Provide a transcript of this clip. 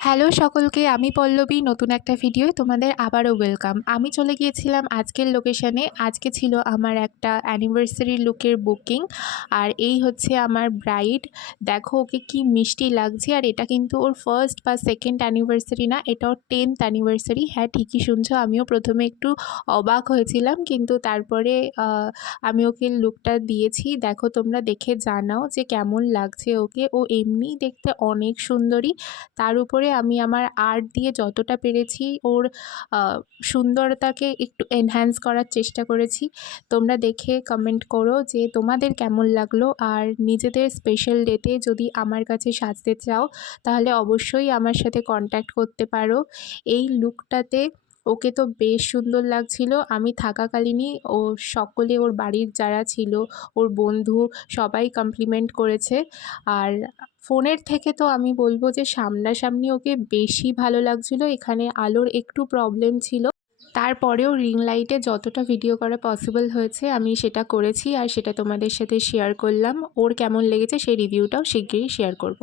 Hello সকলকে, আমি পল্লবী। নতুন একটা ভিডিওয় তোমাদের আবারও ওয়েলকাম। আমি চলে গিয়েছিলাম আজকের লোকেশনে। আজকে ছিল আমার একটা অ্যানিভার্সারি লুকের বুকিং, আর এই হচ্ছে আমার ব্রাইড। দেখো ওকে কি মিষ্টি লাগছে। আর এটা কিন্তু ওর ফার্স্ট বা সেকেন্ড অ্যানিভার্সারি না, এটা ওর 10th অ্যানিভার্সারি। হ্যাঁ, ঠিকই শুনছো, আমিও প্রথমে একটু অবাক হয়েছিলাম, কিন্তু তারপরে আমি ওকে লুকটা দিয়েছি। দেখো তোমরা দেখে জানাও যে কেমন লাগছে ওকে। ও এমনিই দেখতে অনেক সুন্দরী, তার উপরে আমি আমার আর্ট দিয়ে যতটা পেরেছি ওর সুন্দরতাকে একটু এনহ্যান্স করার চেষ্টা করেছি। তোমরা দেখে কমেন্ট করো যে তোমাদের কেমন লাগলো। আর নিজেদের স্পেশাল ডেতে যদি আমার কাছে সাজতে চাও তাহলে অবশ্যই আমার সাথে কন্ট্যাক্ট করতে পারো। এই লুকটাতে ওকে তো বেশ সুন্দর লাগছিল। আমি থাকাকালীনই ও সকলে, ওর বাড়ির যারা ছিল, ওর বন্ধু, সবাই কমপ্লিমেন্ট করেছে। আর ফোনের থেকে তো আমি বলবো যে সামনাসামনি ওকে বেশি ভালো লাগছিল। এখানে আলোর একটু প্রবলেম ছিল, তারপরেও রিং লাইটে যতটা ভিডিও করা পসিবল হয়েছে আমি সেটা করেছি, আর সেটা তোমাদের সাথে শেয়ার করলাম। ওর কেমন লেগেছে সেই রিভিউটাও শিগগিরই শেয়ার করব।